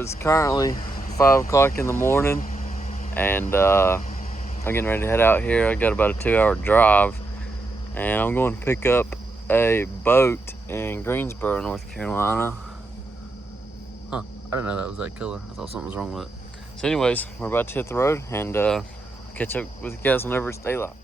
it's currently 5 o'clock in the morning, and I'm getting ready to head out here. I got about a 2-hour drive, and I'm going to pick up a boat in Greensboro, North Carolina. I didn't know that was that color. I thought something was wrong with it. So anyways, we're about to hit the road, and I'll catch up with you guys whenever it's daylight.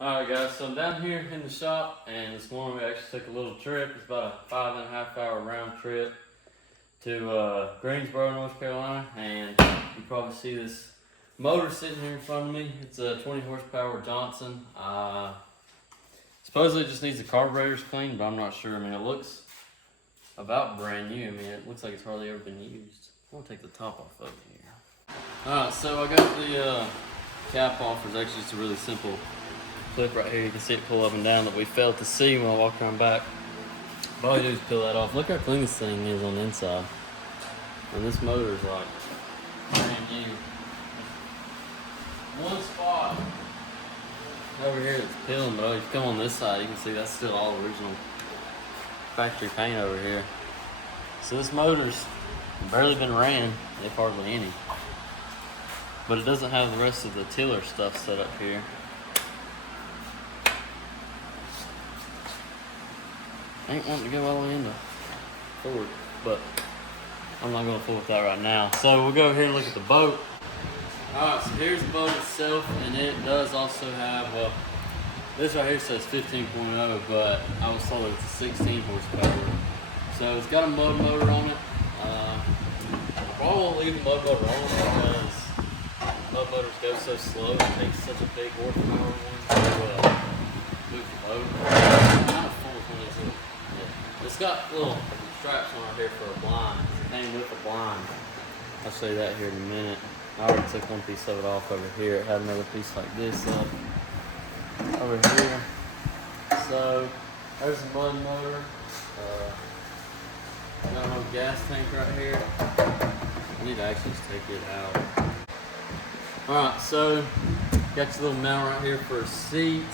Alright guys, so I'm down here in the shop, and this morning we actually took a little trip. It's about a 5.5 hour round trip to Greensboro, North Carolina, and you probably see this motor sitting here in front of me. It's a 20 horsepower Johnson. Supposedly it just needs the carburetors cleaned, but I'm not sure. I mean, it looks about brand new. I mean, it looks like it's hardly ever been used. I'm gonna take the top off of it here. Alright, so I got the cap off. It's actually just a really simple clip right here. You can see it pull up and down that we failed to see when I walked around back. But all you do is peel that off. Look how clean this thing is on the inside. And this motor is like brand new. One spot over here that's peeling, but if you come on this side, you can see that's still all original factory paint over here. So this motor's barely been ran, if hardly any. But it doesn't have the rest of the tiller stuff set up here. Ain't wanting to go all the way into forward, but I'm not going to fool with that right now. So we'll go here and look at the boat. Alright, so here's the boat itself, and it does also have, well, this right here says 15.0, but I was told it's a 16 horsepower. So it's got a mud motor on it. I probably won't leave the mud motor on because mud motors go so slow. It takes such a big horsepower one to move the boat. Kind of full of one is it? It's got little straps on right here for a blind. It came with a blind. I'll show you that here in a minute. I already took one piece of it off over here. It had another piece like this up over here. So there's a mud motor. Got a gas tank right here. I need to actually just take it out. Alright, so got your little mount right here for a seat.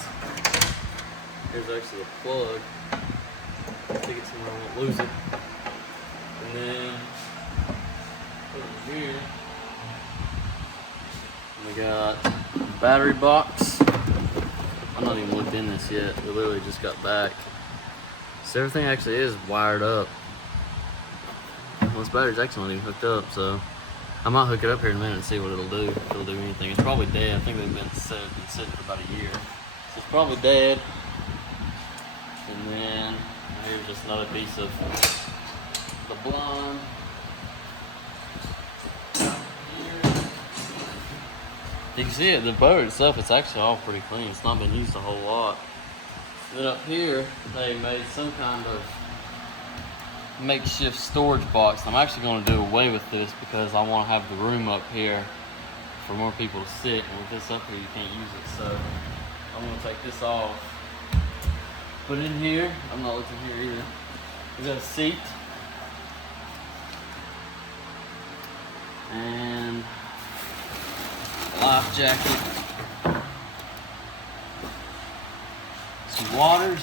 Here's actually a plug. Stick it somewhere I won't lose it. And then over here we got a battery box. I'm not even looked in this yet. We literally just got back. So everything actually is wired up. Well, this battery's actually not even hooked up, so I might hook it up here in a minute and see what it'll do, if it'll do anything. It's probably dead. I think they've been sitting for about a year. So it's probably dead. And then here's just another piece of the blind. You can see it, the boat itself, it's actually all pretty clean. It's not been used a whole lot. Then up here, they made some kind of makeshift storage box. I'm actually going to do away with this because I want to have the room up here for more people to sit. And with this up here, you can't use it. So I'm going to take this off. Put it in here. I'm not looking here either. We got a seat. And life jacket, some waters,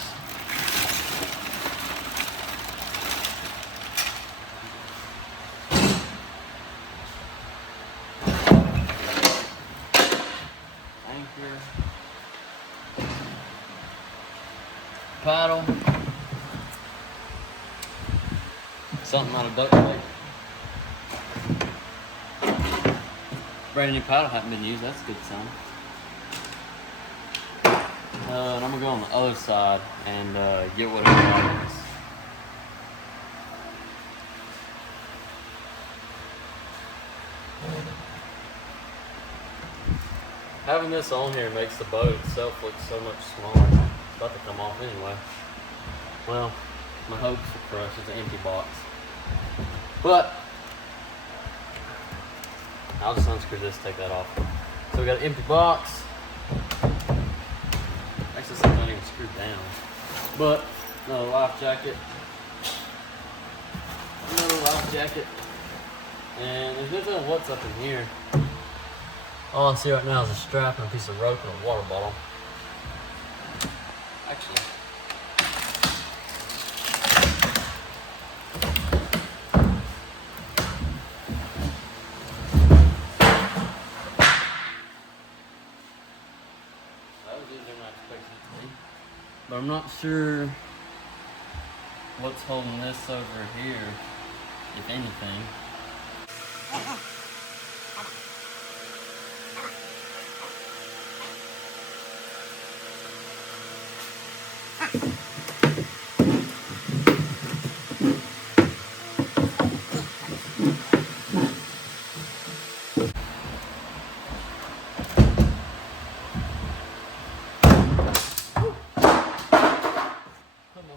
anchor, paddle, something on a duck plate. Brand new paddle hadn't been used, that's a good sign. And I'm gonna go on the other side and get whatever items. Having this on here makes the boat itself look so much smaller. It's about to come off anyway. Well, my hopes are crushed. It's an empty box. But I'll just unscrew this, take that off. So we got an empty box. Actually, it's not even screwed down. But another life jacket. Another life jacket. And there's nothing what's up in here. All I see right now is a strap and a piece of rope and a water bottle. Actually, that was easier than I expected it to be. But I'm not sure what's holding this over here, if anything.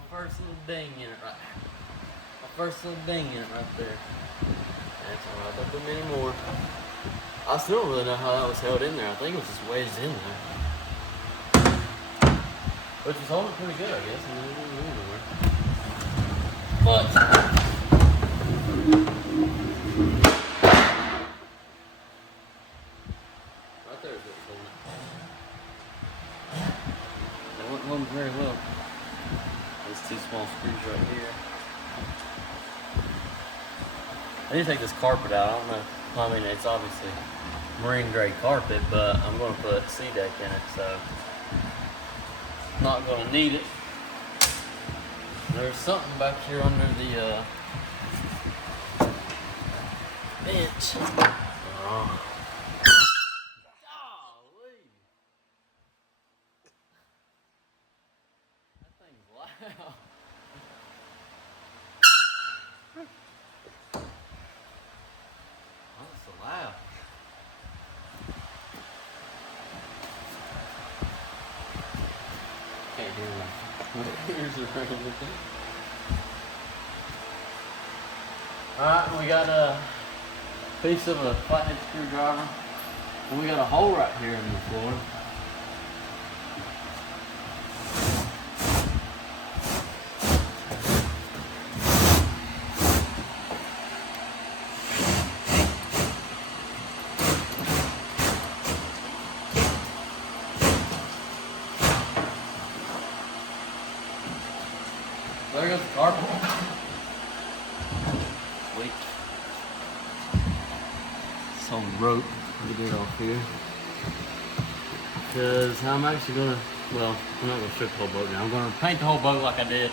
First little ding in it right there. My first little ding in it right there. That's alright, don't put many more. I still don't really know how that was held in there. I think it was just wedged in there. Which was holding pretty good, I guess. I mean, it didn't move anywhere. But right there is what's holding it. That wasn't holding very well. These two small screws right here. I need to take this carpet out. I don't know. I mean, it's obviously marine grade carpet, but I'm going to put sea deck in it, so not going to need it. There's something back here under the bench. Oh. Golly. That thing's loud. Oh, it's so loud. Can't hear me. My ears are ringing. Alright, we got a piece of a flathead screwdriver. And we got a hole right here in the floor. There goes the carpet. Sweet. Some rope to get off here. Because I'm actually gonna, well, I'm not gonna strip the whole boat now. I'm gonna paint the whole boat like I did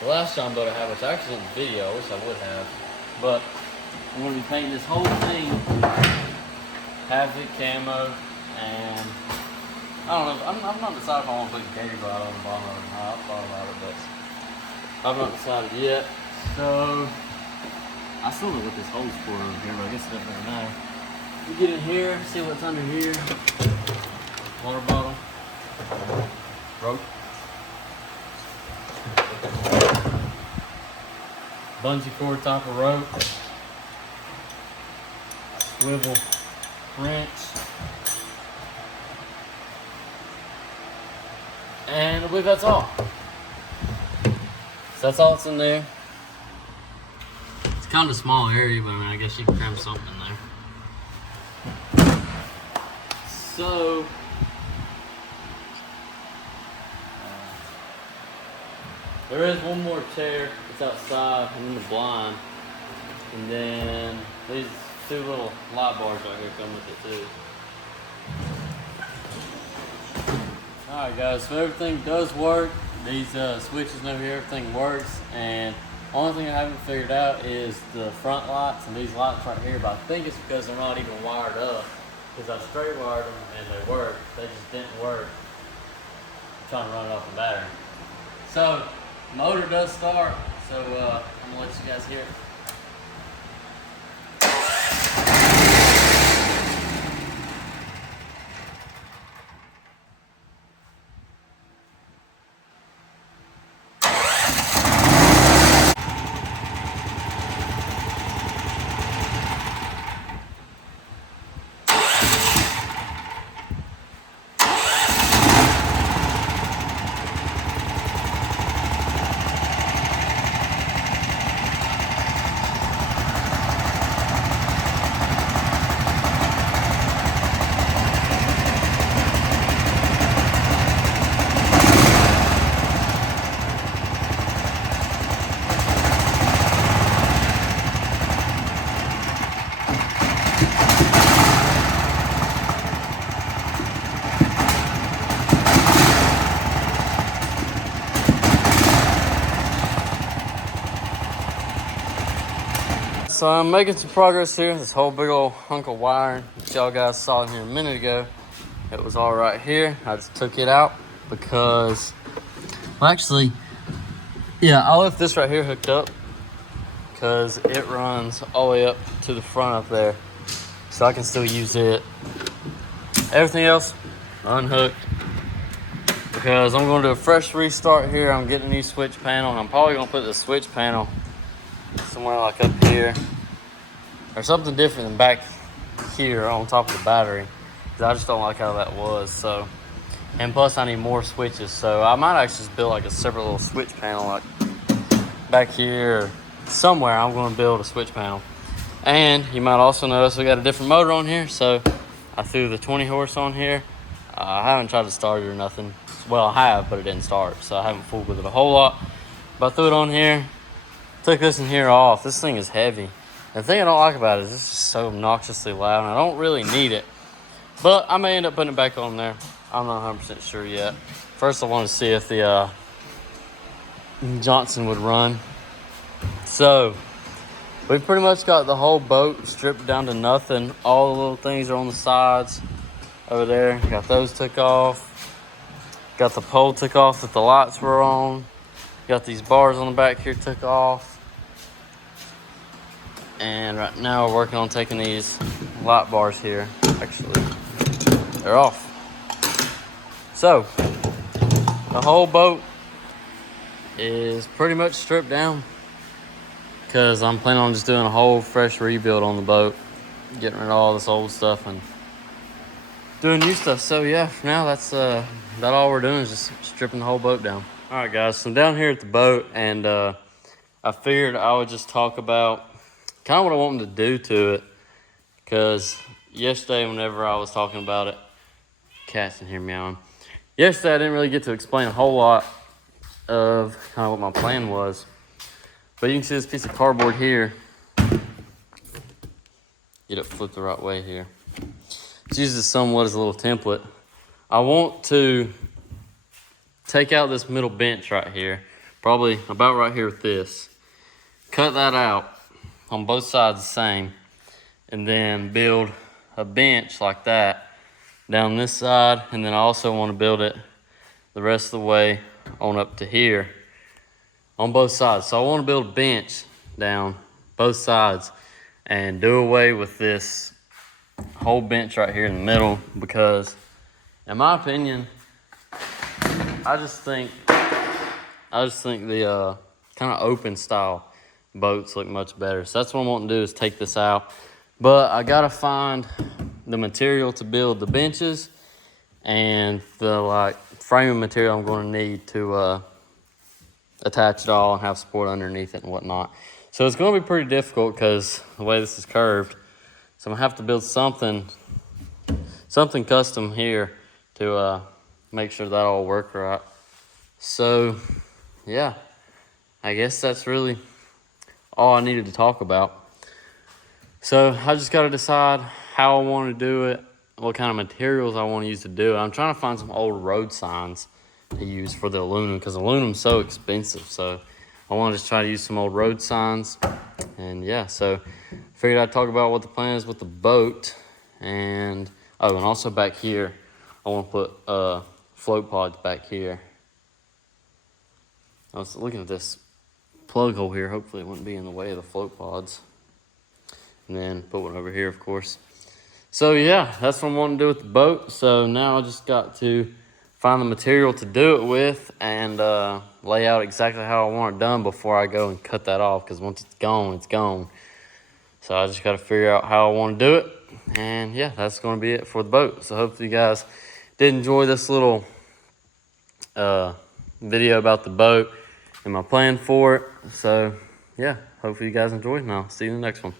the last John boat I had, which I actually in the video. I wish I would have. But I'm gonna be painting this whole thing Havoc camo, and I don't know. I'm not decided if I want to put gator glide on the bottom of it or not. I've thought about it, but I've not decided yet. So I still don't know what this hole's for over here, but I guess it doesn't really matter. We get in here, see what's under here. Water bottle, rope, bungee cord type of rope, swivel wrench, and I believe that's all. So that's all that's in there. It's kind of a small area, but I mean, I guess you can cram something in there. So there is one more chair that's outside and in the blind, and then these two little light bars right here come with it too. Alright guys, so everything does work. These switches over here, everything works, and only thing I haven't figured out is the front lights and these lights right here, but I think it's because they're not even wired up, because I straight wired them and they work. They just didn't work. I'm trying to run it off the battery. So motor does start, so I'm gonna let you guys hear it. so I'm making some progress here. This whole big old hunk of wiring that y'all guys saw here a minute ago, it was all right here. I just took it out because, well, actually, yeah, I left this right here hooked up because it runs all the way up to the front up there, so I can still use it. Everything else unhooked because I'm going to do a fresh restart here. I'm getting a new switch panel, and I'm probably going to put the switch panel somewhere like up here or something different than back here on top of the battery, because I just don't like how that was. So, and plus I need more switches, so I might actually just build like a separate little switch panel like back here or somewhere. I'm going to build a switch panel. And you might also notice we got a different motor on here, so I threw the 20 horse on here. I haven't tried to start it or nothing. Well, I have, but it didn't start, so I haven't fooled with it a whole lot. But I threw it on here, took this in here off. This thing is heavy. The thing I don't like about it is it's just so obnoxiously loud, and I don't really need it. But I may end up putting it back on there. I'm not 100% sure yet. First, I want to see if the Johnson would run. So, we've pretty much got the whole boat stripped down to nothing. All the little things are on the sides over there. Got those took off. Got the pole took off that the lights were on. Got these bars on the back here took off. And right now we're working on taking these light bars here. Actually, they're off. So, the whole boat is pretty much stripped down because I'm planning on just doing a whole fresh rebuild on the boat, getting rid of all this old stuff and doing new stuff. So yeah, for now that's all we're doing is just stripping the whole boat down. All right, guys, so I'm down here at the boat, and I figured I would just talk about kind of what I want them to do to it, because yesterday whenever I was talking about it, cats in here meowing. Yesterday I didn't really get to explain a whole lot of kind of what my plan was, but you can see this piece of cardboard here. Get it flipped the right way here. It's used as somewhat as a little template. I want to take out this middle bench right here, probably about right here with this. Cut that out on both sides the same, and then build a bench like that down this side, and then I also want to build it the rest of the way on up to here on both sides. So I want to build a bench down both sides and do away with this whole bench right here in the middle, because in my opinion, I just think the kind of open style boats look much better. So that's what I'm wanting to do, is take this out. But I gotta find the material to build the benches and the framing material I'm going to need to attach it all and have support underneath it and whatnot. So it's going to be pretty difficult because the way this is curved. So I'm gonna have to build something custom here to make sure that all work right. So yeah, I guess that's really all I needed to talk about. So I just got to decide how I want to do it, what kind of materials I want to use to do it. I'm trying to find some old road signs to use for the aluminum, because aluminum's so expensive. So I want to just try to use some old road signs. And yeah, so figured I'd talk about what the plan is with the boat. And oh, and also back here, I want to put float pods back here. I was looking at this plug hole here. Hopefully it wouldn't be in the way of the float pods. And then put one over here, of course. So yeah, that's what I'm wanting to do with the boat. So now I just got to find the material to do it with and lay out exactly how I want it done before I go and cut that off, because once it's gone, it's gone. So I just got to figure out how I want to do it. And yeah, that's going to be it for the boat. So hopefully you guys did enjoy this little video about the boat and my plan for it. So yeah, hopefully you guys enjoyed, and I'll see you in the next one.